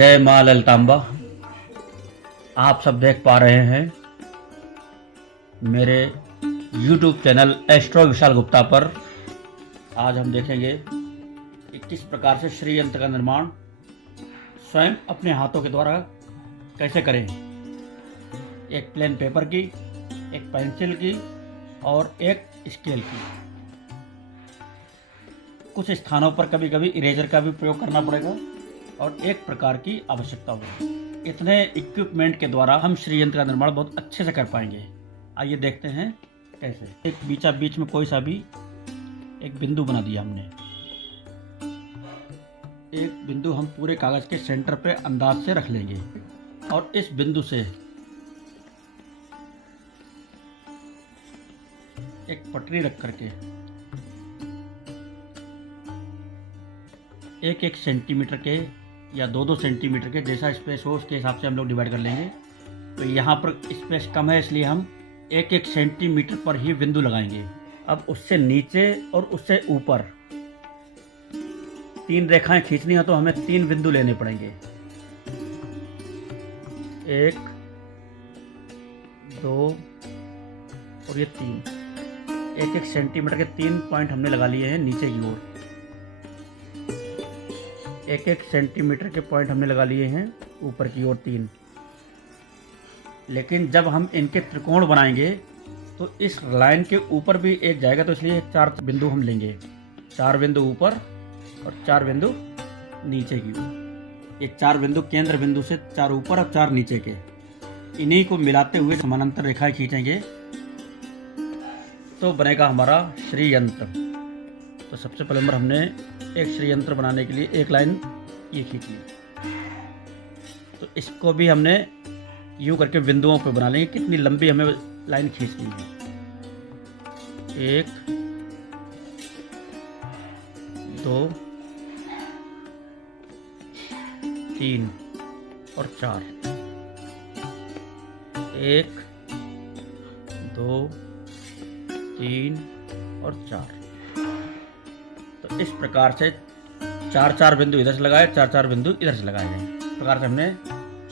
जय माँ ललितांबा। आप सब देख पा रहे हैं मेरे YouTube channel astro Vishal Gupta पर। आज हम देखेंगे कि किस प्रकार से श्री यंत्र का निर्माण स्वयं अपने हाथों के द्वारा कैसे करें। एक प्लेन पेपर की, एक पेंसिल की और एक स्केल की। कुछ स्थानों पर कभी कभी इरेजर का भी प्रयोग करना पड़ेगा और एक प्रकार की आवश्यकता होगी। इतने इक्विपमेंट के द्वारा हम श्री यंत्र का निर्माण बहुत अच्छे से कर पाएंगे। आइए देखते हैं कैसे। एक बीचा बीच में कोई सा भी एक बिंदु बना दिया हमने। एक बिंदु हम पूरे कागज के सेंटर पे अंदाज से रख लेंगे और इस बिंदु से एक पटरी रख करके एक सेंटीमीटर के या 2 सेंटीमीटर के जैसा स्पेस हो उसके हिसाब से हम लोग डिवाइड कर लेंगे। तो यहाँ पर स्पेस कम है इसलिए हम एक सेंटीमीटर पर ही बिंदु लगाएंगे। अब उससे नीचे और उससे ऊपर 3 रेखाएं खींचनी हो तो हमें 3 बिंदु लेने पड़ेंगे। 1, 2 और ये 3। एक सेंटीमीटर के 3 पॉइंट हमने लगा लिए हैं नीचे की ओर। एक सेंटीमीटर के पॉइंट हमने लगा लिए हैं ऊपर की ओर 3। लेकिन जब हम इनके त्रिकोण बनाएंगे तो इस लाइन के ऊपर भी एक जाएगा, तो इसलिए 4 बिंदु हम लेंगे। 4 बिंदु ऊपर और 4 बिंदु नीचे की ओर। ये 4 बिंदु केंद्र बिंदु से 4 ऊपर और 4 नीचे के, इन्हीं को मिलाते हुए समानांतर रेखाएं खींचेंगे तो बनेगा हमारा श्री यंत्र। तो सबसे पहले नंबर हमने एक श्री यंत्र बनाने के लिए एक लाइन ये खींच ली। तो इसको भी हमने यूं करके बिंदुओं पे बना लेंगे। कितनी लंबी हमें लाइन खींचनी है। 1, 2, 3 और 4। 1, 2, 3 और 4। तो इस प्रकार से 4 बिंदु इधर से लगाए, 4 बिंदु इधर से लगाए गए। इस प्रकार से हमने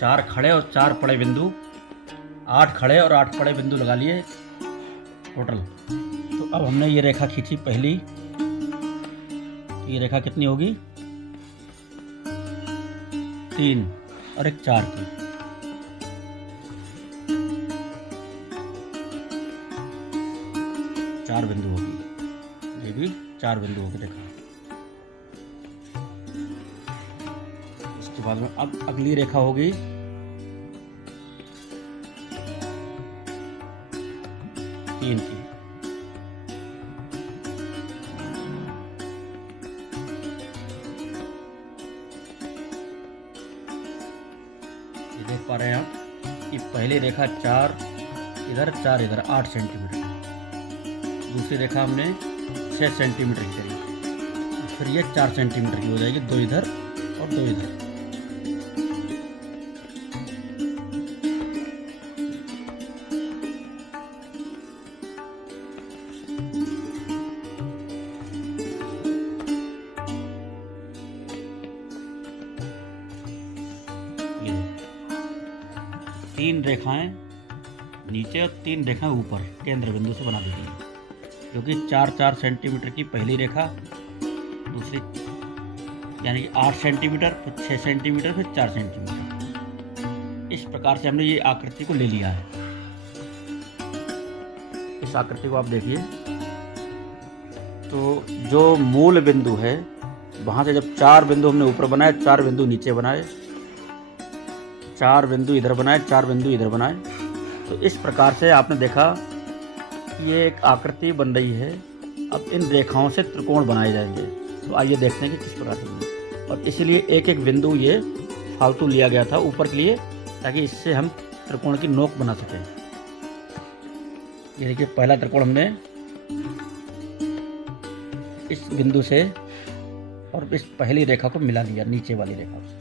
4 खड़े और 4 पड़े बिंदु, 8 खड़े और 8 पड़े बिंदु लगा लिए टोटल। तो अब हमने ये रेखा खींची पहली। ये रेखा कितनी होगी? 3 और एक 4 की। चार बिंदु होगी। ये भी 4 बिंदु होगी रेखा। इसके बाद में अब अगली रेखा होगी 3 की। ये देख पा रहे हैं आप कि पहली रेखा 4 इधर 4 इधर 8 सेंटीमीटर। दूसरी रेखा हमने 6 सेंटीमीटर की करी। फिर ये 4 सेंटीमीटर की हो जाएगी, 2 इधर और 2 इधर। ये 3 रेखाएं नीचे और 3 रेखाएं ऊपर केंद्र बिंदु से बना दी गई, जो कि 4 सेंटीमीटर की पहली रेखा, दूसरी यानी कि 8 सेंटीमीटर, फिर 6 सेंटीमीटर, फिर 4 सेंटीमीटर। इस प्रकार से हमने ये आकृति को ले लिया है। इस आकृति को आप देखिए तो जो मूल बिंदु है वहाँ से जब 4 बिंदु हमने ऊपर बनाए, 4 बिंदु नीचे बनाए, 4 बिंदु इधर बनाए, 4 बिंदु इधर बनाए, तो इस प्रकार से आपने देखा ये एक आकृति बन रही है। अब इन रेखाओं से त्रिकोण बनाए जाएंगे। तो आइए देखते हैं कि किस प्रकार से। और इसीलिए एक बिंदु ये फालतू लिया गया था ऊपर के लिए, ताकि इससे हम त्रिकोण की नोक बना सकें। ये देखिए पहला त्रिकोण हमने इस बिंदु से और इस पहली रेखा को मिला लिया नीचे वाली रेखा से।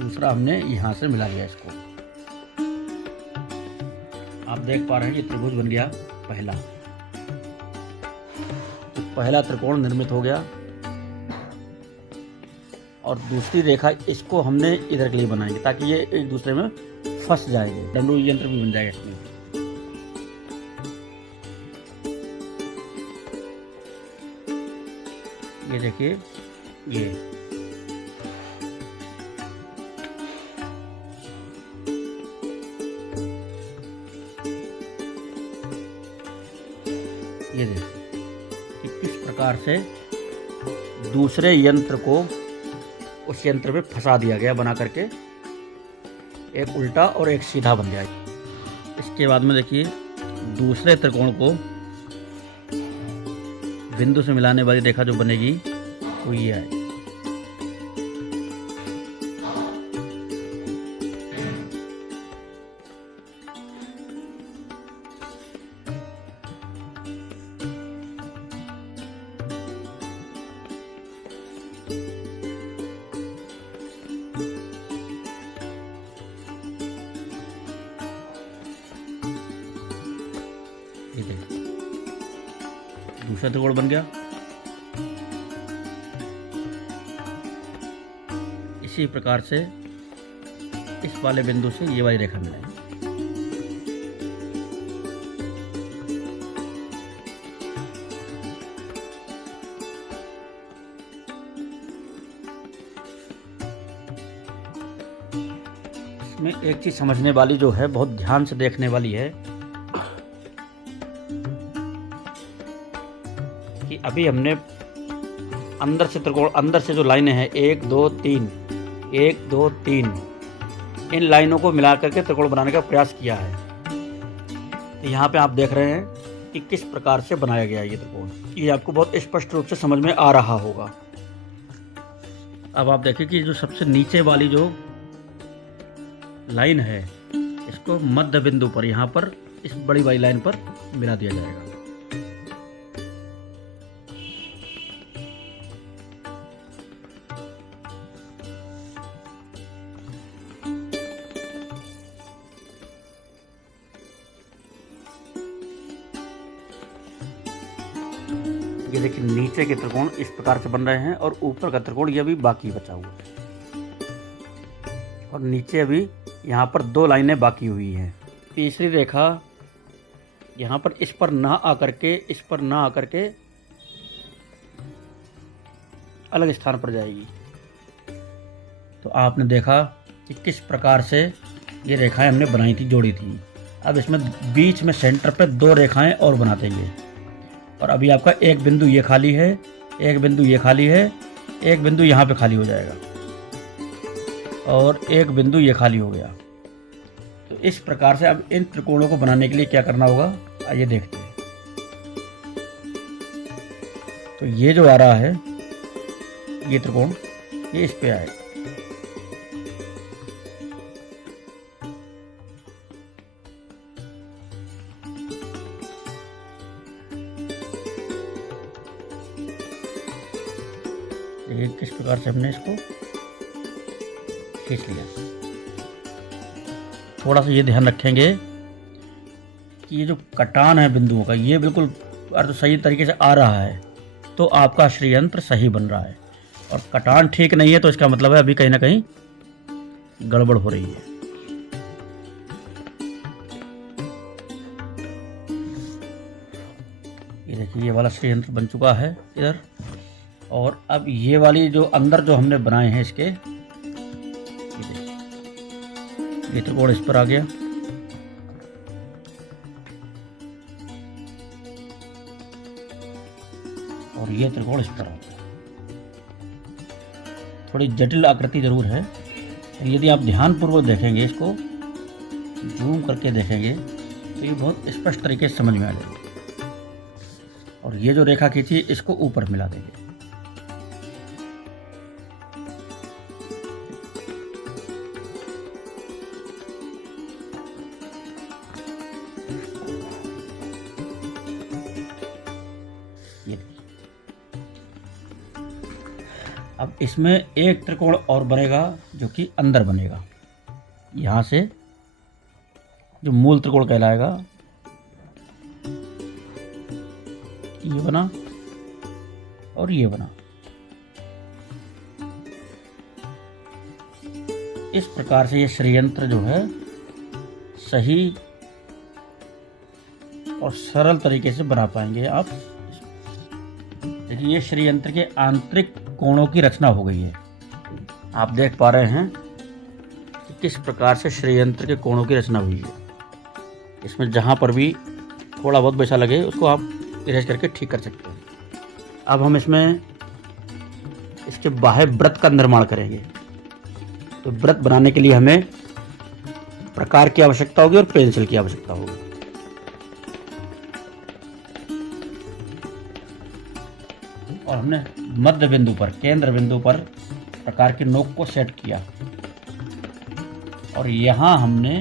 दूसरा हमने यहाँ से मिला लिया इसको। आप देख पा रहे हैं ये त्रिभुज बन गया पहला। तो पहला त्रिकोण निर्मित हो गया। और दूसरी रेखा इसको हमने इधर के लिए बनाएंगे ताकि ये एक दूसरे में फंस जाएंगे। डमरू यंत्र भी बन जाएगा इसमें। ये देखिए, ये देखिए कि किस प्रकार से दूसरे यंत्र को उस यंत्र में फंसा दिया गया बना करके। एक उल्टा और एक सीधा बन गया। इसके बाद में देखिए दूसरे त्रिकोण को बिंदु से मिलाने वाली रेखा जो बनेगी वो ये है। दूसरा त्रिकोण बन गया। इसी प्रकार से इस वाले बिंदु से ये वाली रेखा मिलाएंगे। इसमें एक चीज समझने वाली जो है, बहुत ध्यान से देखने वाली है कि अभी हमने अंदर से त्रिकोण, अंदर से जो लाइनें हैं 1 2 3 1 2 3, इन लाइनों को मिला करके त्रिकोण बनाने का प्रयास किया है। तो यहाँ पे आप देख रहे हैं कि किस प्रकार से बनाया गया है ये त्रिकोण। ये आपको बहुत स्पष्ट रूप से समझ में आ रहा होगा। अब आप देखिए कि जो सबसे नीचे वाली जो लाइन है, इसको मध्य बिंदु पर, यहाँ पर इस बड़ी वाली लाइन पर मिला दिया जाएगा। ये देखिए नीचे के त्रिकोण इस प्रकार से बन रहे हैं और ऊपर का त्रिकोण ये अभी बाकी बचा हुआ है। और नीचे अभी यहाँ पर 2 लाइनें बाकी हुई हैं। तीसरी रेखा यहाँ पर इस पर ना आकर के, इस पर ना आकर के अलग स्थान पर जाएगी। तो आपने देखा कि किस प्रकार से ये रेखाएं हमने बनाई थी, जोड़ी थी। अब इसमें बीच में सेंटर पे 2 रेखाएं और बना देंगे। और अभी आपका एक बिंदु ये खाली है, एक बिंदु ये खाली है, एक बिंदु यहाँ पे खाली हो जाएगा और एक बिंदु ये खाली हो गया। तो इस प्रकार से अब इन त्रिकोणों को बनाने के लिए क्या करना होगा, आइए देखते हैं। तो ये जो आ रहा है ये त्रिकोण, ये इस पे आएगा। देखिए किस प्रकार से हमने इसको खींच लिया। थोड़ा सा ये ध्यान रखेंगे कि ये जो कटान है बिंदुओं का, ये बिल्कुल अर्थ सही तरीके से आ रहा है तो आपका श्रीयंत्र सही बन रहा है। और कटान ठीक नहीं है तो इसका मतलब है अभी कहीं ना कहीं गड़बड़ हो रही है। ये देखिए ये वाला श्रीयंत्र बन चुका है इधर। और अब ये वाली जो अंदर जो हमने बनाए हैं इसके, ये त्रिकोण इस पर आ गया। और ये त्रिकोण इस पर आ गया। थोड़ी जटिल आकृति जरूर है, यदि आप ध्यानपूर्वक देखेंगे, इसको जूम करके देखेंगे तो ये बहुत स्पष्ट तरीके से समझ में आ जाएगा। और ये जो रेखा खींची इसको ऊपर मिला देंगे। अब इसमें एक त्रिकोण और बनेगा जो कि अंदर बनेगा। यहाँ से जो मूल त्रिकोण कहलाएगा ये बना। और ये बना। इस प्रकार से ये षड्यंत्र जो है सही और सरल तरीके से बना पाएंगे आप। देखिए ये षड्यंत्र के आंतरिक कोणों की रचना हो गई है। आप देख पा रहे हैं कि किस प्रकार से षड्यंत्र के कोणों की रचना हुई है। इसमें जहाँ पर भी थोड़ा बहुत वैसा लगे उसको आप इरेज करके ठीक कर सकते हैं। अब हम इसमें इसके बाह्य व्रत का निर्माण करेंगे। तो व्रत बनाने के लिए हमें प्रकार की आवश्यकता होगी और पेंसिल की आवश्यकता होगी। और हमने मध्य बिंदु पर, केंद्र बिंदु पर प्रकार की नोक को सेट किया और यहाँ हमने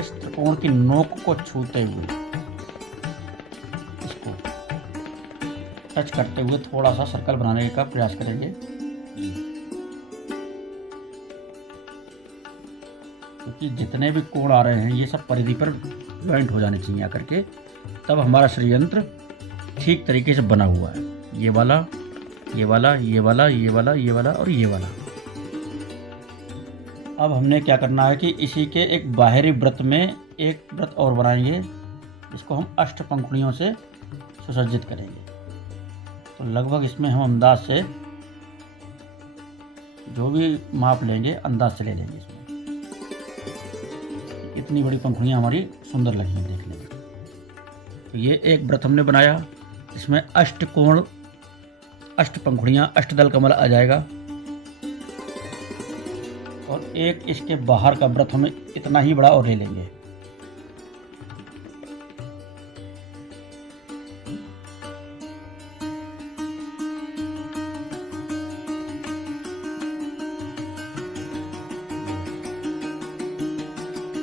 इस त्रिकोण की नोक को छूते हुए, इसको टच करते हुए थोड़ा सा सर्कल बनाने का प्रयास करेंगे। क्योंकि जितने भी कोण आ रहे हैं ये सब परिधि पर ज्वाइंट हो जाने चाहिए आकर के, तब हमारा षड्यंत्र ठीक तरीके से बना हुआ है। ये वाला, ये वाला, ये वाला, ये वाला, ये वाला और ये वाला। अब हमने क्या करना है कि इसी के एक बाहरी व्रत में एक व्रत और बनाएंगे, इसको हम अष्ट पंखुड़ियों से सुसज्जित करेंगे। तो लगभग इसमें हम अंदाज से जो भी माप लेंगे अंदाज से ले लेंगे। इसमें इतनी बड़ी पंखुड़ियाँ हमारी सुंदर लगेंगी देखने में। तो ये एक व्रत हमने बनाया, इसमें अष्ट कोण, अष्ट पंखुड़ियाँ, अष्टदल कमल आ जाएगा। और एक इसके बाहर का व्रत हमें इतना ही बड़ा और ले लेंगे।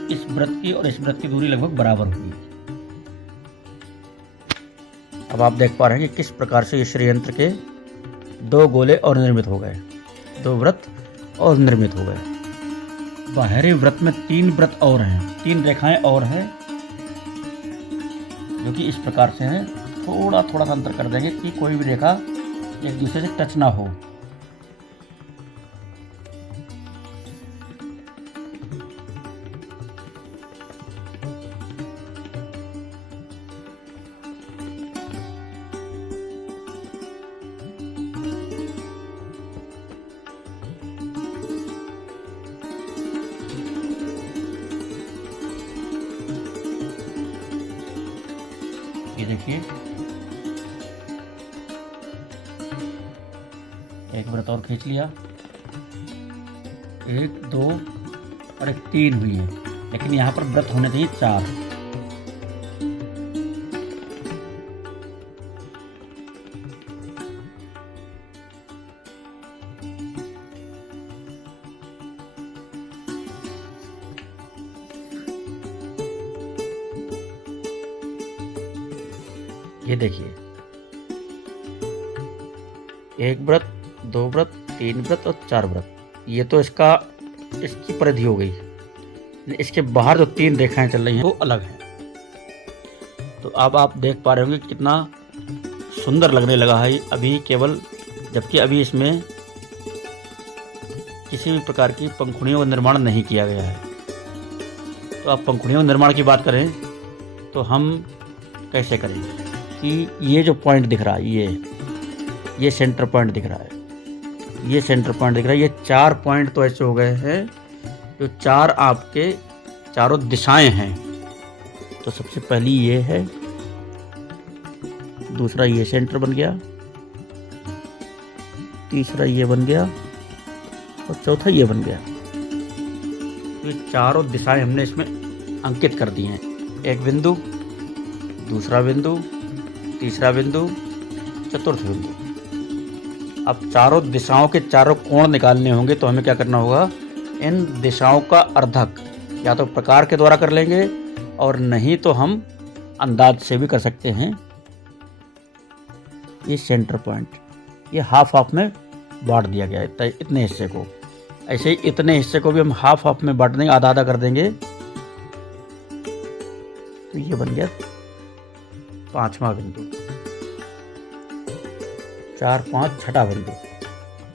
इस व्रत की और इस व्रत की दूरी लगभग बराबर होगी। अब आप देख पा रहे हैं कि किस प्रकार से ये षड्यंत्र के दो गोले और निर्मित हो गए, दो व्रत और निर्मित हो गए। बाहरी व्रत में तीन व्रत और हैं, तीन रेखाएं और हैं जो कि इस प्रकार से हैं। थोड़ा थोड़ा सा अंतर कर देंगे कि कोई भी रेखा एक दूसरे से टच ना हो। ये देखिए एक व्रत और खींच लिया, एक, दो और एक, तीन हुई है, लेकिन यहाँ पर व्रत होने चाहिए चार। ये देखिए एक व्रत, दो व्रत, तीन व्रत और चार व्रत। ये तो इसकी परिधि हो गई। इसके बाहर जो तीन रेखाएं चल रही हैं वो अलग हैं। तो अब आप देख पा रहे होंगे कितना सुंदर लगने लगा है अभी केवल, जबकि अभी इसमें किसी भी प्रकार की पंखुड़ियों का निर्माण नहीं किया गया है। तो आप पंखुड़ियों निर्माण की बात करें तो हम कैसे करेंगे कि ये जो पॉइंट दिख रहा है, ये सेंटर पॉइंट दिख रहा है, ये सेंटर पॉइंट दिख रहा है। ये चार पॉइंट तो ऐसे हो गए हैं जो चार आपके चारों दिशाएं हैं। तो सबसे पहली ये है, दूसरा ये सेंटर बन गया, तीसरा ये बन गया और चौथा ये बन गया। तो ये चारों दिशाएं हमने इसमें अंकित कर दी हैं। एक बिंदु, दूसरा बिंदु, तीसरा बिंदु, चतुर्थ बिंदु। अब चारों दिशाओं के चारों कोण निकालने होंगे तो हमें क्या करना होगा, इन दिशाओं का अर्धक या तो प्रकार के द्वारा कर लेंगे और नहीं तो हम अंदाज से भी कर सकते हैं। ये सेंटर पॉइंट ये हाफ हाफ में बांट दिया गया है इतने हिस्से को। ऐसे ही इतने हिस्से को भी हम हाफ हाफ में बांट देंगे, आधा आधा कर देंगे। तो ये बन गया पांचवा बिंदु। 4 5 छठा बिंदु,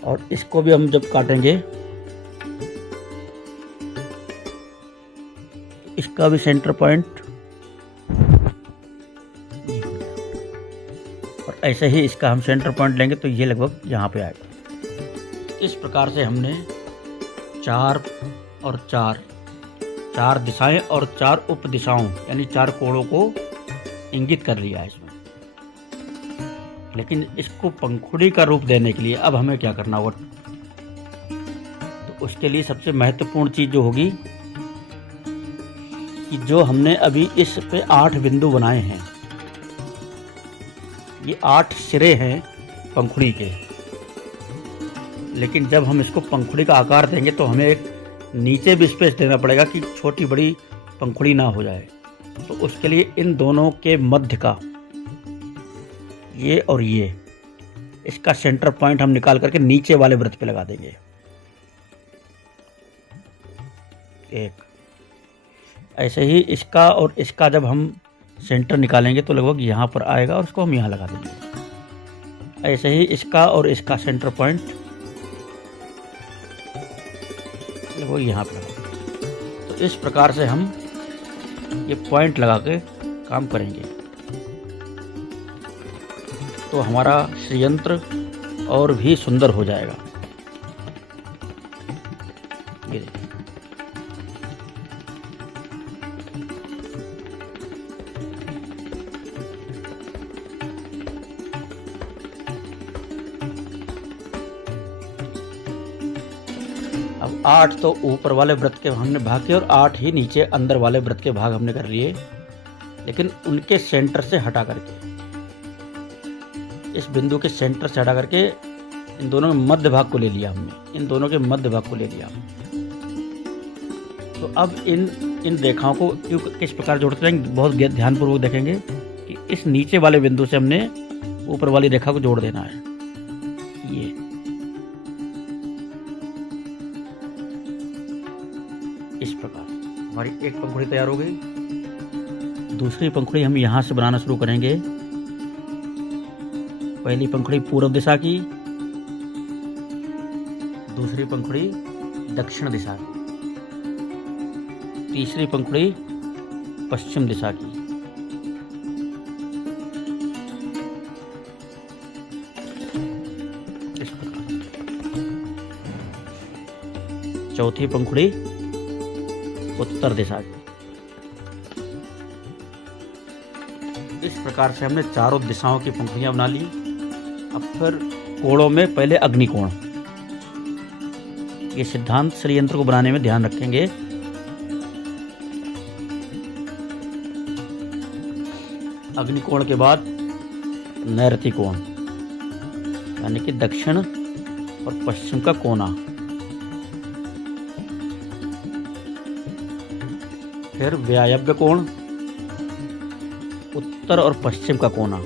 और इसको भी हम जब काटेंगे इसका भी सेंटर पॉइंट, और ऐसे ही इसका हम सेंटर पॉइंट लेंगे तो ये लगभग यहाँ पे आएगा। इस प्रकार से हमने 4 और 4 दिशाएं और 4 उप दिशाओं यानी 4 कोणों को इंगित कर लिया है इसमें। लेकिन इसको पंखुड़ी का रूप देने के लिए अब हमें क्या करना होगा, तो उसके लिए सबसे महत्वपूर्ण चीज जो होगी कि जो हमने अभी इस पे 8 बिंदु बनाए हैं, ये 8 सिरे हैं पंखुड़ी के, लेकिन जब हम इसको पंखुड़ी का आकार देंगे तो हमें एक नीचे भी स्पेस देना पड़ेगा कि छोटी बड़ी पंखुड़ी ना हो जाए। तो उसके लिए इन दोनों के मध्य का, ये और ये, इसका सेंटर पॉइंट हम निकाल करके नीचे वाले वृत्त पे लगा देंगे। एक ऐसे ही इसका और इसका जब हम सेंटर निकालेंगे तो लगभग यहाँ पर आएगा और उसको हम यहाँ लगा देंगे। ऐसे ही इसका और इसका सेंटर पॉइंट लगभग यहाँ पर लगा। तो इस प्रकार से हम ये पॉइंट लगा के काम करेंगे तो हमारा श्रीयंत्र और भी सुंदर हो जाएगा। ये देखिए, अब 8 तो ऊपर वाले वृत्त के हमने भाग किए और 8 ही नीचे अंदर वाले वृत्त के भाग हमने कर लिए, लेकिन उनके सेंटर से हटा करके, इस बिंदु के सेंटर से हटा करके इन दोनों के मध्य भाग को ले लिया हमने, इन दोनों के मध्य भाग को ले लिया हमने। तो अब इन रेखाओं को किस प्रकार जोड़ते हैं बहुत ध्यानपूर्वक देखेंगे कि इस नीचे वाले बिंदु से हमने ऊपर वाली रेखा को जोड़ देना है। ये इस प्रकार हमारी एक पंखुड़ी तैयार हो गई। दूसरी पंखुड़ी हम यहाँ से बनाना शुरू करेंगे। पहली पंखुड़ी पूर्व दिशा की, दूसरी पंखुड़ी दक्षिण दिशा की, तीसरी पंखुड़ी पश्चिम दिशा की, इस प्रकार। चौथी पंखुड़ी उत्तर दिशा की। इस प्रकार से हमने चारों दिशाओं की पंखुड़ियां बना ली। अब फिर कोणों में पहले अग्निकोण, ये सिद्धांत श्रीयंत्र को बनाने में ध्यान रखेंगे। अग्निकोण के बाद नैऋति कोण यानी कि दक्षिण और पश्चिम का कोना, फिर व्यायव्य कोण, उत्तर और पश्चिम का कोना,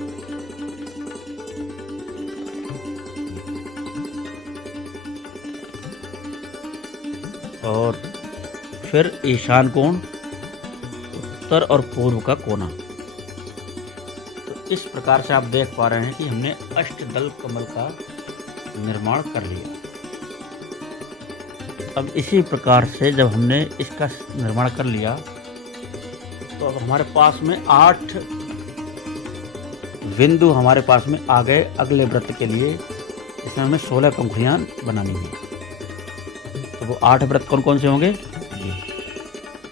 और फिर ईशान कोण, उत्तर और पूर्व का कोना। तो इस प्रकार से आप देख पा रहे हैं कि हमने अष्टदल कमल का निर्माण कर लिया। अब इसी प्रकार से जब हमने इसका निर्माण कर लिया तो अब हमारे पास में 8 बिंदु हमारे पास में आ गए अगले वृत्त के लिए। इसमें हमें 16 पंखुड़ियाँ बनानी है। तो वो 8 वृत्त कौन कौन से होंगे, ये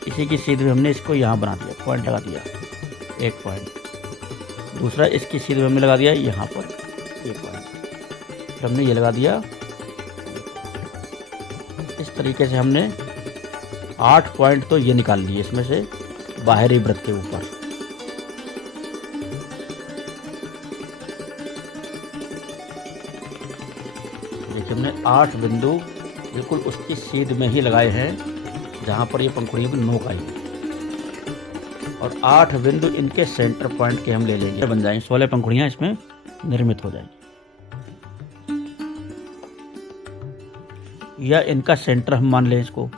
इसी की सीध में हमने इसको यहाँ बना दिया, पॉइंट लगा दिया, एक पॉइंट। दूसरा इसकी सीध में हमने लगा दिया यहाँ पर एक पॉइंट, फिर हमने ये लगा दिया। इस तरीके से हमने 8 पॉइंट तो ये निकाल लिए इसमें से बाहरी वृत्त के ऊपर। देखिए हमने 8 बिंदु बिल्कुल उसकी सीध में ही लगाए हैं जहाँ पर ये पंखुड़ियों की नोक आई है, और 8 बिंदु इनके सेंटर पॉइंट के हम ले लेंगे, बन जाएंगे 16 पंखुड़ियाँ इसमें निर्मित हो जाएंगी। या इनका सेंटर हम मान लें इसको,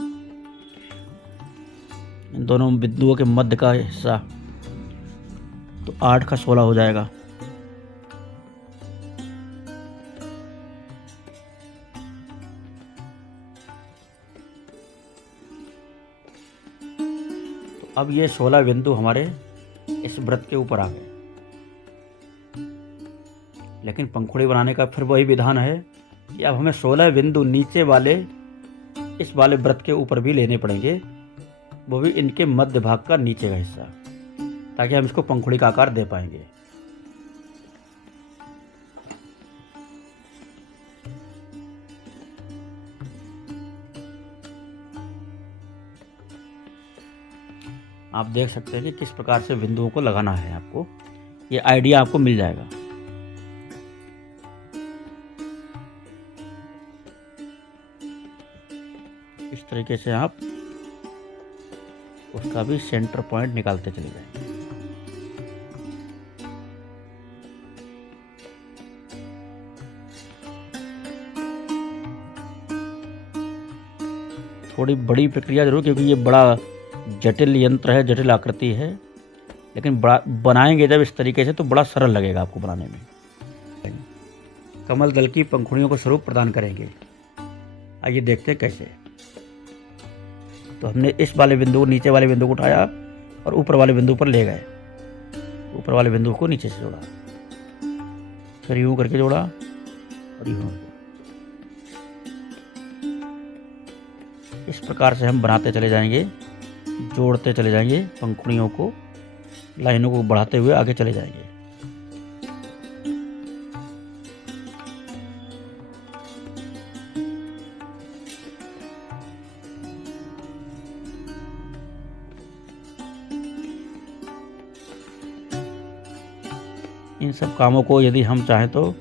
इन दोनों बिंदुओं के मध्य का हिस्सा, तो 8 का 16 हो जाएगा। अब ये 16 बिंदु हमारे इस वृत्त के ऊपर आ गए, लेकिन पंखुड़ी बनाने का फिर वही विधान है कि अब हमें 16 बिंदु नीचे वाले इस वाले वृत्त के ऊपर भी लेने पड़ेंगे, वो भी इनके मध्य भाग का नीचे का हिस्सा, ताकि हम इसको पंखुड़ी का आकार दे पाएंगे। आप देख सकते हैं कि किस प्रकार से बिंदुओं को लगाना है, आपको ये आइडिया आपको मिल जाएगा। इस तरीके से आप उसका भी सेंटर पॉइंट निकालते चले जाएंगे। थोड़ी बड़ी प्रक्रिया जरूर, क्योंकि ये बड़ा जटिल यंत्र है, जटिल आकृति है, लेकिन बनाएंगे जब इस तरीके से तो बड़ा सरल लगेगा आपको बनाने में। कमल दल की पंखुड़ियों को स्वरूप प्रदान करेंगे। आइए देखते हैं कैसे। तो हमने इस वाले बिंदु को, नीचे वाले बिंदु को उठाया और ऊपर वाले बिंदु पर ले गए। ऊपर वाले बिंदु को नीचे से जोड़ा, फिर यूं करके जोड़ा और यूं। इस प्रकार से हम बनाते चले जाएंगे, जोड़ते चले जाएंगे पंखुड़ियों को, लाइनों को बढ़ाते हुए आगे चले जाएंगे। इन सब कामों को यदि हम चाहें तो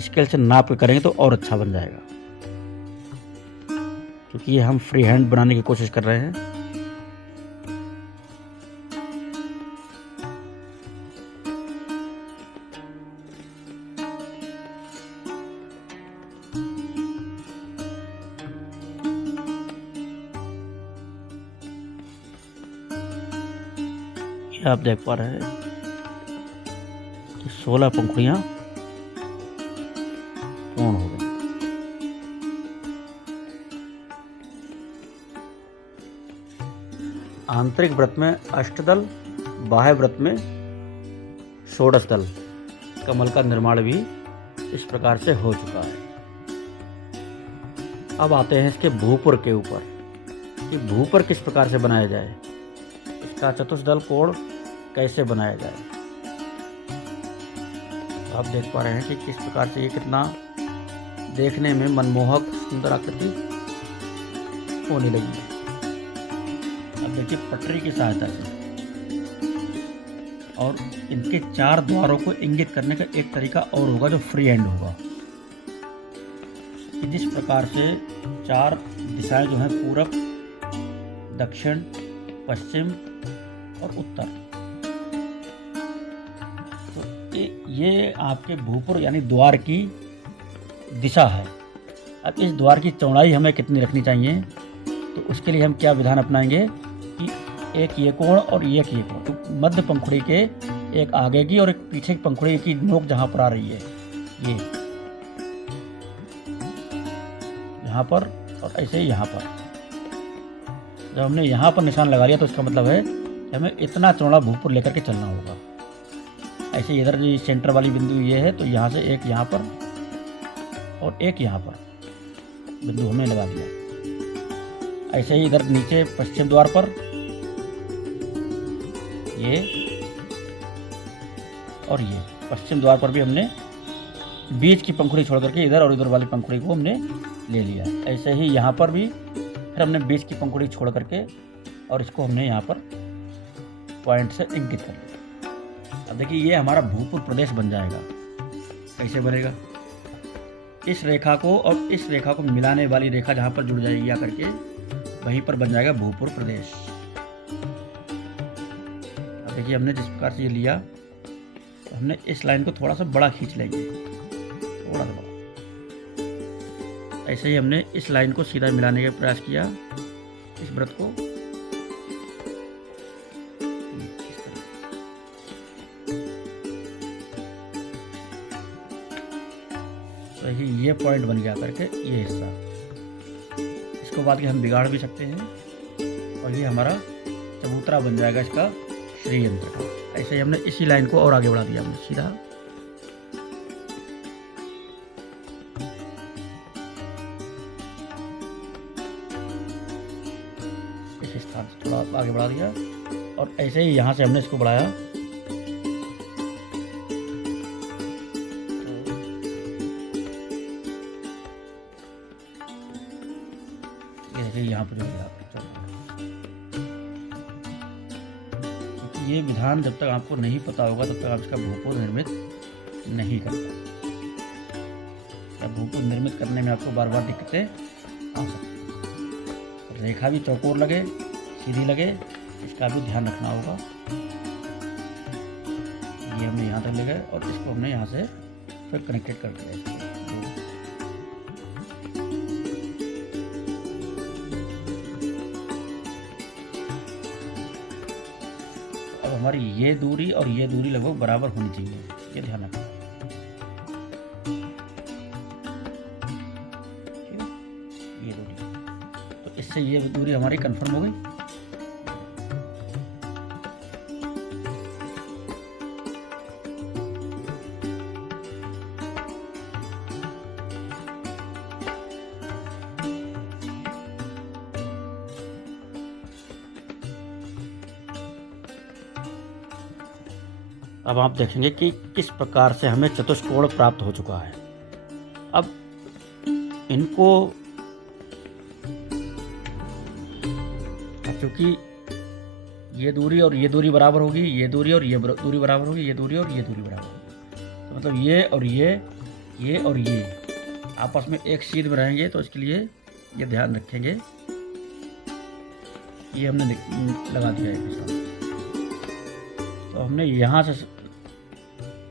स्केल से नाप के करेंगे तो और अच्छा बन जाएगा, क्योंकि ये हम फ्री हैंड बनाने की कोशिश कर रहे हैं। ये आप देख पा रहे हैं कि 16 पंखुड़ियां पूर्ण हो गई। आंतरिक वृत्त में अष्टदल, बाह्य वृत्त में षोडश दल कमल का निर्माण भी इस प्रकार से हो चुका है। अब आते हैं इसके भूपुर के ऊपर कि भूपुर किस प्रकार से बनाया जाए, इसका चतुष्दल कोण कैसे बनाया जाए। तो आप देख पा रहे हैं कि किस प्रकार से ये कितना देखने में मनमोहक सुंदर आकृति होने लगी है। अब देखिए पटरी की सहायता से और इनके 4 द्वारों को इंगित करने का एक तरीका और होगा जो फ्री हैंड होगा, कि जिस प्रकार से 4 दिशाएं जो हैं पूरब, दक्षिण, पश्चिम और उत्तर, तो ये आपके भूपुर यानी द्वार की दिशा है। अब इस द्वार की चौड़ाई हमें कितनी रखनी चाहिए, तो उसके लिए हम क्या विधान अपनाएंगे कि एक ये कोण और एक ये कोण, तो मध्य पंखुड़ी के एक आगे की और एक पीछे की पंखुड़ी की नोक जहाँ पर आ रही है, ये यहाँ पर और ऐसे ही यहाँ पर, जब हमने यहाँ पर निशान लगा लिया तो इसका मतलब है कि हमें इतना चौड़ा भूपुर लेकर के चलना होगा। ऐसे इधर जो सेंटर वाली बिंदु ये है, तो यहाँ से एक यहाँ पर और एक यहाँ पर बिंदु हमने लगा दिया। ऐसे ही इधर नीचे पश्चिम द्वार पर ये और ये पश्चिम द्वार पर भी हमने बीच की पंखुड़ी छोड़ करके इधर और इधर वाली पंखुड़ी को हमने ले लिया। ऐसे ही यहाँ पर भी फिर हमने बीच की पंखुड़ी छोड़ करके और इसको हमने यहाँ पर पॉइंट से इंगित कर लिया। अब देखिए ये हमारा भूपुर प्रदेश बन जाएगा। कैसे बनेगा, इस रेखा को और इस रेखा को मिलाने वाली रेखा जहाँ पर जुड़ जाएगी आकर के, वहीं पर बन जाएगा भूपुर प्रदेश। अब देखिए हमने जिस प्रकार से ये लिया, तो हमने इस लाइन को थोड़ा सा बड़ा खींच लेंगे, थोड़ा सा बड़ा। ऐसे ही हमने इस लाइन को सीधा मिलाने का प्रयास किया, इस वृत्त को। तो ये पॉइंट बन गया करके ये हिस्सा, इसको बाद के हम बिगाड़ भी सकते हैं और ये हमारा चबूतरा बन जाएगा इसका श्रीयंत्र का। ऐसे ही हमने इसी लाइन को और आगे बढ़ा दिया हमने सीधा। इस स्थान से थोड़ा आगे बढ़ा दिया और ऐसे ही यहाँ से हमने इसको बढ़ाया। यहाँ पर ये विधान जब तक आपको नहीं पता होगा तब तक आप इसका भूपुर निर्मित नहीं कर पाएंगे। या भूपुर निर्मित करने में आपको बार बार दिक्कतें आ सकती हैं। रेखा भी चौकोर लगे, सीधी लगे, इसका भी ध्यान रखना होगा। ये हमने यहाँ तक ले गए और इसको हमने यहाँ से फिर कनेक्टेड कर दिया। हमारी ये दूरी और ये दूरी लगभग बराबर होनी चाहिए, ये ध्यान रखना। ये दूरी, तो इससे ये दूरी हमारी कंफर्म हो गई। अब आप देखेंगे कि किस प्रकार से हमें चतुष्कोण प्राप्त हो चुका है। अब इनको क्योंकि ये दूरी और ये दूरी बराबर होगी, ये दूरी और ये दूरी बराबर होगी, ये दूरी और ये दूरी बराबर होगी, तो मतलब ये और ये और ये आपस में एक सीध में रहेंगे। तो इसके लिए ये ध्यान रखेंगे। ये हमने लगा दिया है इसका। तो हमने यहाँ से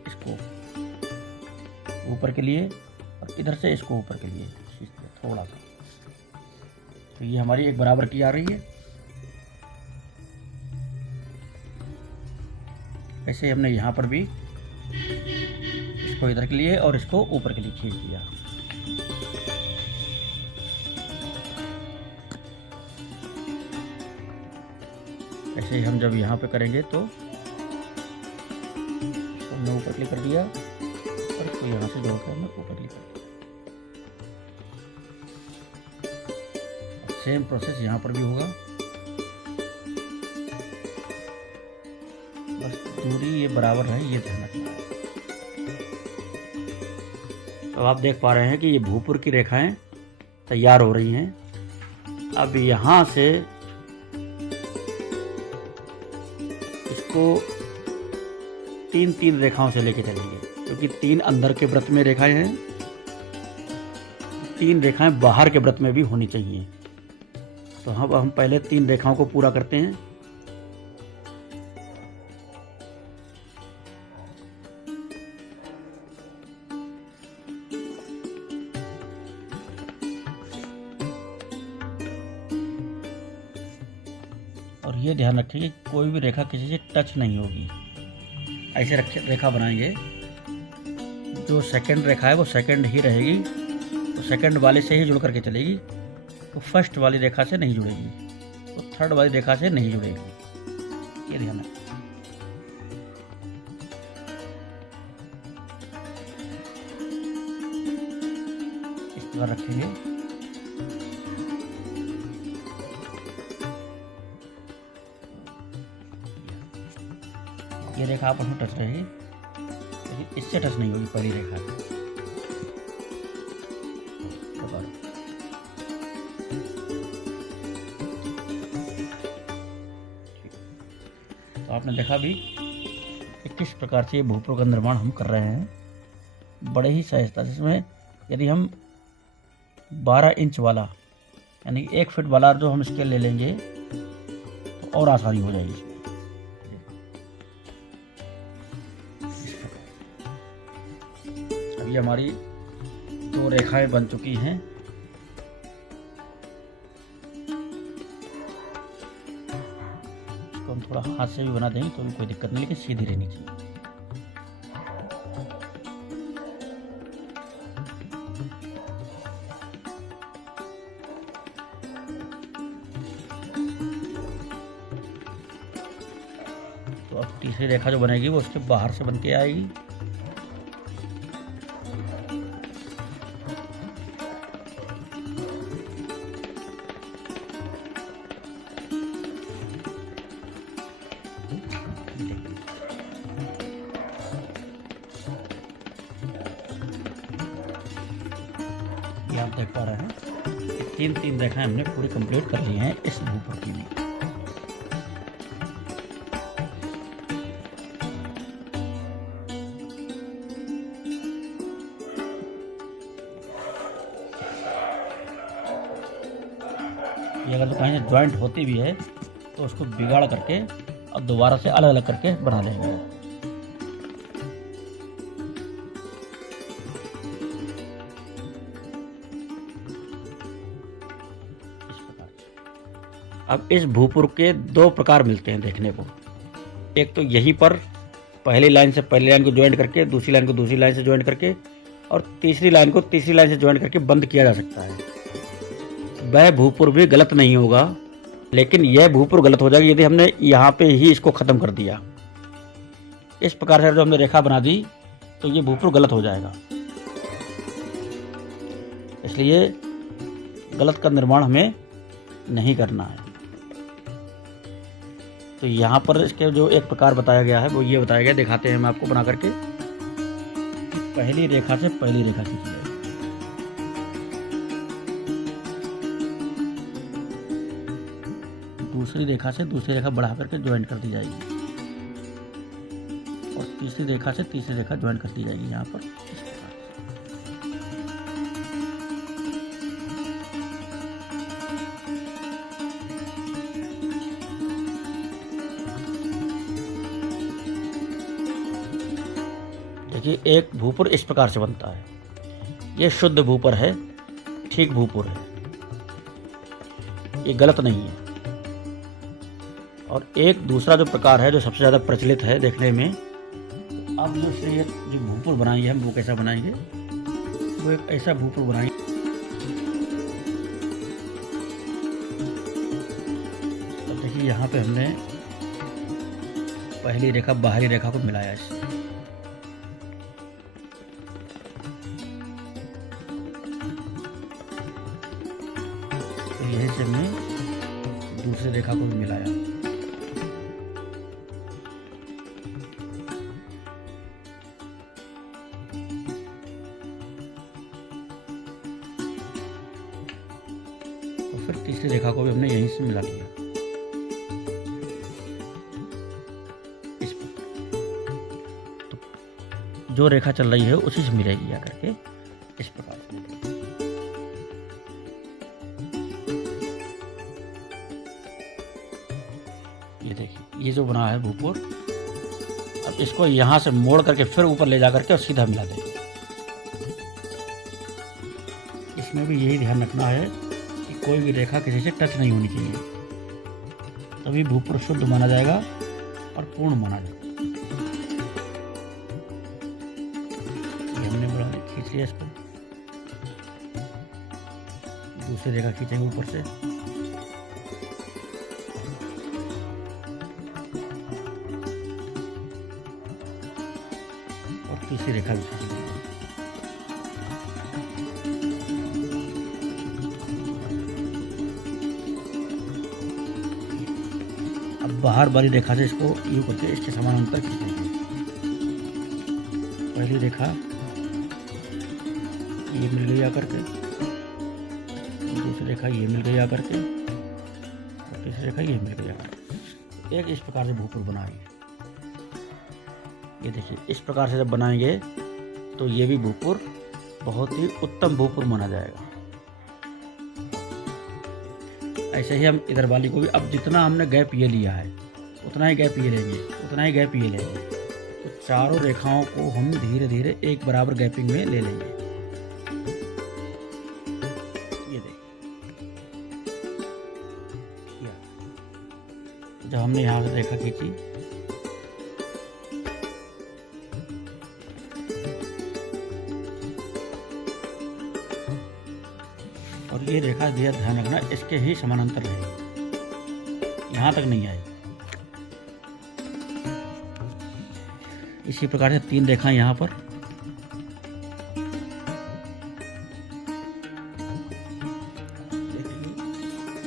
इसको ऊपर के लिए और इधर से इसको ऊपर के लिए थोड़ा सा, तो ये हमारी एक बराबर की आ रही है। ऐसे हमने यहाँ पर भी इसको इधर के लिए और इसको ऊपर के लिए खींच दिया। ऐसे ही हम जब यहाँ पे करेंगे तो हमने ऊपर क्लिक कर दिया और इसको यहाँ से जोड़कर हमने ऊपर क्लिक कर दिया। सेम प्रोसेस यहाँ पर भी होगा, बस दूरी ये बराबर है, ये ध्यान रखना है। तो आप देख पा रहे हैं कि ये भूपुर की रेखाएं तैयार हो रही हैं। अब यहाँ से इसको तीन तीन रेखाओं से लेके चलेंगे, क्योंकि तीन अंदर के वृत्त में रेखाएं हैं, तीन रेखाएं बाहर के वृत्त में भी होनी चाहिए। तो हम पहले तीन रेखाओं को पूरा करते हैं। और ये ध्यान रखें कि कोई भी रेखा किसी से टच नहीं होगी। ऐसे रेखा बनाएंगे, जो सेकंड रेखा है वो सेकंड ही रहेगी, तो सेकंड वाले से ही जुड़ करके चलेगी, तो फर्स्ट वाली रेखा से नहीं जुड़ेगी, तो थर्ड वाली रेखा से नहीं जुड़ेगी। ये ध्यान रखें। इस तरह रखेंगे। ये रेखा आपस में टच रहेगी, लेकिन इससे टच नहीं होगी पहली रेखा। तो आपने देखा भी कि किस प्रकार से ये भूपुर का निर्माण हम कर रहे हैं बड़े ही सहजता। जिसमें यदि हम 12 इंच वाला यानी 1 फीट वाला जो हम स्केल ले लेंगे तो और आसानी हो जाएगी इसमें। अभी हमारी 2 रेखाएं बन चुकी हैं। तो हम थोड़ा हाथ से भी बना देंगे तो भी कोई दिक्कत नहीं, लेकिन सीधी रहनी चाहिए। तीसरी रेखा जो बनेगी वो उसके बाहर से बन के आएगी। ये आप देख पा रहे हैं, 3 रेखाएं हमने पूरी कंप्लीट कर ली हैं इस भूप्रकी में। ये अगर तो कहीं ज्वाइंट होती भी है तो उसको बिगाड़ करके और दोबारा से अलग अलग करके बना लेंगे। इस प्रकार से अब इस भूपुर के 2 प्रकार मिलते हैं देखने को। एक तो यहीं पर पहली लाइन से पहली लाइन को ज्वाइंट करके, दूसरी लाइन को दूसरी लाइन से ज्वाइंट करके और तीसरी लाइन को तीसरी लाइन से ज्वाइंट करके बंद किया जा सकता है। वह भूपुर भी गलत नहीं होगा, लेकिन यह भूपुर गलत हो जाएगी यदि हमने यहाँ पे ही इसको ख़त्म कर दिया। इस प्रकार से जो हमने रेखा बना दी तो ये भूपुर गलत हो जाएगा। इसलिए गलत का निर्माण हमें नहीं करना है। तो यहाँ पर इसके जो एक प्रकार बताया गया है वो ये बताया गया, दिखाते हैं हम आपको बना करके। पहली रेखा से पहली रेखा खींची जाएगी, दूसरी रेखा से दूसरी रेखा बढ़ा करके ज्वाइंट कर दी जाएगी और तीसरी रेखा से तीसरी रेखा ज्वाइंट कर दी जाएगी यहाँ पर। देखिए, एक भूपुर इस प्रकार से बनता है। ये शुद्ध भूपुर है, ठीक भूपुर है, ये गलत नहीं है। और एक दूसरा जो प्रकार है जो सबसे ज़्यादा प्रचलित है देखने में, अब जो भूपुर बनाएंगे हम वो कैसा बनाएंगे, वो एक ऐसा भूपुर बनाएंगे। अब देखिए यहाँ पे हमने पहली रेखा बाहरी रेखा को मिलाया इससे, तो यही से हमने दूसरी रेखा को भी मिलाया। फिर तीसरी रेखा को भी हमने यहीं से मिला लिया। इस तो जो रेखा चल रही है उसी से मिलेगी आकर के इस प्रकार से। ये देखिए, ये जो बना है भूपुर, अब इसको यहाँ से मोड़ करके फिर ऊपर ले जा करके और सीधा मिला देंगे। इसमें भी यही ध्यान रखना है कि कोई भी रेखा किसी से टच नहीं होनी चाहिए, तभी भूपुर शुद्ध माना जाएगा और पूर्ण माना जाएगा। ये हमने बड़ा खींच लिया इसको, दूसरी रेखा खींचेंगे ऊपर से, और तीसरी रेखा भी खींचेंगे। अब बाहर वाली रेखा से इसको यूँ करके इसके समानांतर खींचेंगे। पहली रेखा ये मिल गई आकर के, दूसरी रेखा ये मिल गई आकर के, और तीसरी रेखा ये मिल गई आकर के। एक इस प्रकार से भूपुर बनाएंगे। ये देखिए, इस प्रकार से जब बनाएंगे तो ये भी भूपुर बहुत ही उत्तम भूपुर माना जाएगा। ऐसे ही हम इधर वाली को भी, अब जितना हमने गैप ये लिया है उतना ही गैप ये लेंगे, उतना ही गैप ये लेंगे। तो चारों रेखाओं को हम धीरे धीरे एक बराबर गैपिंग में ले लेंगे। ये देखिए, जब हमने यहाँ से रेखा खींची, और ये रेखा दिया ध्यान रखना इसके ही समानांतर रहे, यहाँ तक नहीं आए। इसी प्रकार से 3 रेखाएं यहाँ पर।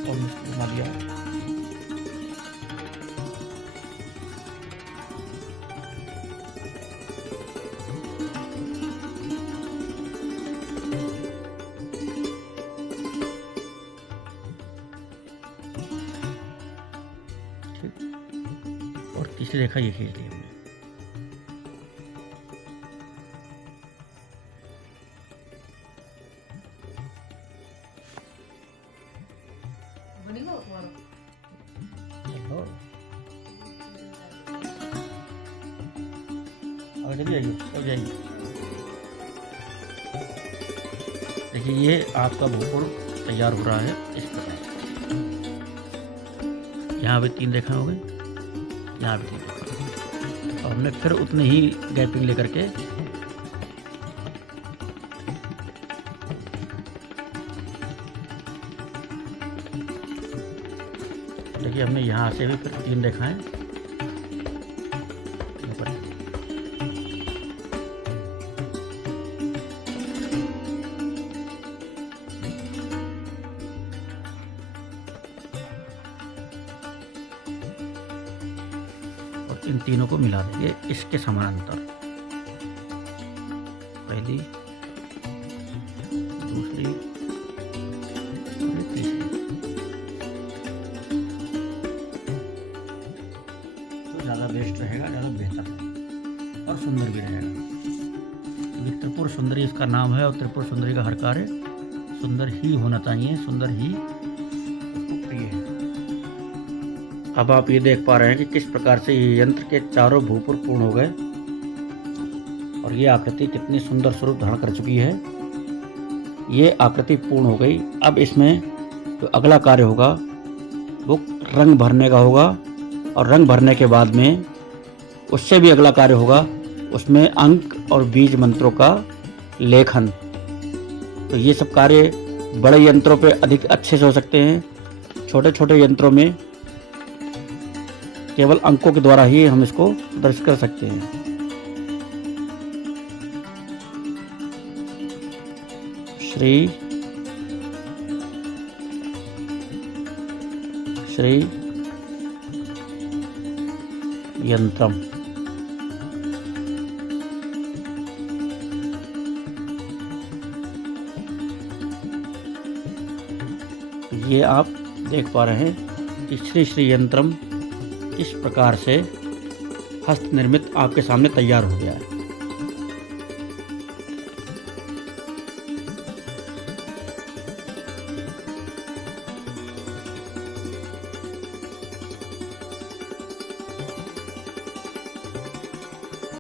और घुमा दिया। और तीसरी रेखा ये खींच ली हमने। अब चली जाइए, अब जाइए। देखिए ये आपका भूपुर तैयार हो रहा है इस प्रकार। यहाँ भी 3 रेखा हो गई, यहाँ भी 3 रेखा। और हमने फिर उतने ही गैपिंग लेकर के देखिए हमने यहाँ से भी फिर 3 रेखाएं ऊपर। और इन तीनों को मिला देंगे इसके समानांतर। पहली, दूसरी और तीसरी। तो ज़्यादा बेस्ट रहेगा, ज़्यादा बेहतर और सुंदर भी रहेगा। क्योंकि त्रिपुर सुंदरी इसका नाम है और त्रिपुर सुंदरी का हर कार्य सुंदर ही होना चाहिए, सुंदर ही प्रिय है। अब आप ये देख पा रहे हैं कि किस प्रकार से ये यंत्र के चारों भूपुर पूर्ण हो गए और ये आकृति कितनी सुंदर स्वरूप धारण कर चुकी है। ये आकृति पूर्ण हो गई। अब इसमें जो अगला कार्य होगा वो रंग भरने का होगा और रंग भरने के बाद में उससे भी अगला कार्य होगा, उसमें अंक और बीज मंत्रों का लेखन। तो ये सब कार्य बड़े यंत्रों पे अधिक अच्छे से हो सकते हैं। छोटे छोटे यंत्रों में केवल अंकों के द्वारा ही हम इसको दर्ज कर सकते हैं। श्री श्री यंत्रम। ये आप देख पा रहे हैं कि श्री श्री यंत्रम इस प्रकार से हस्त निर्मित आपके सामने तैयार हो गया है।